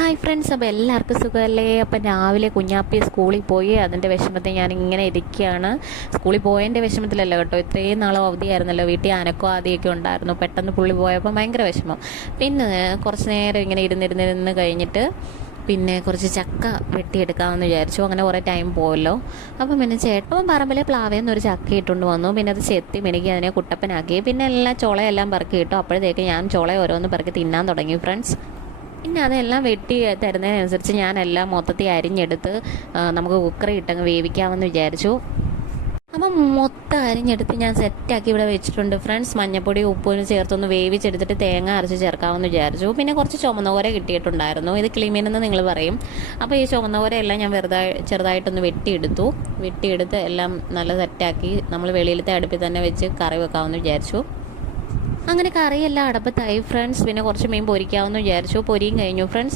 Hi friends, അപ്പോൾ എല്ലാവർക്കും സുഖമല്ലേ? അപ്പം രാവിലെ കുഞ്ഞാപ്പി സ്കൂളിൽ പോയി അതിൻ്റെ വിഷമത്തിൽ ഞാനിങ്ങനെ ഇരിക്കുകയാണ്. സ്കൂളിൽ പോയതിൻ്റെ വിഷമത്തിലല്ല കേട്ടോ, ഇത്രയും നാളും അവധിയായിരുന്നല്ലോ, വീട്ടിൽ അനക്കോ ആദ്യമൊക്കെ ഉണ്ടായിരുന്നു. പെട്ടെന്ന് പുള്ളി പോയപ്പോൾ ഭയങ്കര വിഷമം. പിന്നെ കുറച്ച് നേരം ഇങ്ങനെ ഇരുന്നിരുന്ന് കഴിഞ്ഞിട്ട് പിന്നെ കുറച്ച് ചക്ക വെട്ടിയെടുക്കാമെന്ന് വിചാരിച്ചു. അങ്ങനെ കുറേ ടൈം പോയല്ലോ. അപ്പം പിന്നെ ചേട്ടൻ പറമ്പിലെ പ്ലാവേന്നൊരു ചക്ക ഇട്ടുകൊണ്ട് വന്നു. പിന്നെ അത് ചെത്തി മിനുക്കി അതിനെ കുട്ടപ്പനാക്കി. പിന്നെ എല്ലാം ചുളയെല്ലാം പെറുക്കി ഇട്ടു. അപ്പോഴത്തേക്ക് ഞാൻ ചുള ഓരോന്ന് പെറുക്കി തിന്നാൻ തുടങ്ങി ഫ്രണ്ട്സ്. പിന്നെ അതെല്ലാം വെട്ടി തരുന്നതിനനുസരിച്ച് ഞാനെല്ലാം മൊത്തത്തിൽ അരിഞ്ഞെടുത്ത് നമുക്ക് കുക്കറി ഇട്ടങ്ങ് വേവിക്കാമെന്ന് വിചാരിച്ചു. അപ്പം മൊത്തം അരിഞ്ഞെടുത്ത് ഞാൻ സെറ്റാക്കി ഇവിടെ വെച്ചിട്ടുണ്ട് ഫ്രണ്ട്സ്. മഞ്ഞപ്പൊടി ഉപ്പൊന്ന് ചേർത്തൊന്ന് വേവിച്ചെടുത്തിട്ട് തേങ്ങ അരച്ച് ചേർക്കാമെന്ന് വിചാരിച്ചു. പിന്നെ കുറച്ച് ചുമന്ന കോര കിട്ടിയിട്ടുണ്ടായിരുന്നു. ഇത് കിളിമീനെന്ന് നിങ്ങൾ പറയും. അപ്പോൾ ഈ ചുമന്ന കോരയെല്ലാം ഞാൻ ചെറുതായിട്ടൊന്ന് വെട്ടിയെടുത്ത് എല്ലാം നല്ല സെറ്റാക്കി നമ്മൾ വെളിയിലത്തെ അടുപ്പിൽ തന്നെ വെച്ച് കറി വെക്കാമെന്ന് വിചാരിച്ചു. അങ്ങനെ കറിയെല്ലാം അടപ്പത്തായി ഫ്രണ്ട്സ്. പിന്നെ കുറച്ച് മീൻ പൊരിക്കാമെന്ന് വിചാരിച്ചു. പൊരിയും കഴിഞ്ഞു ഫ്രണ്ട്സ്.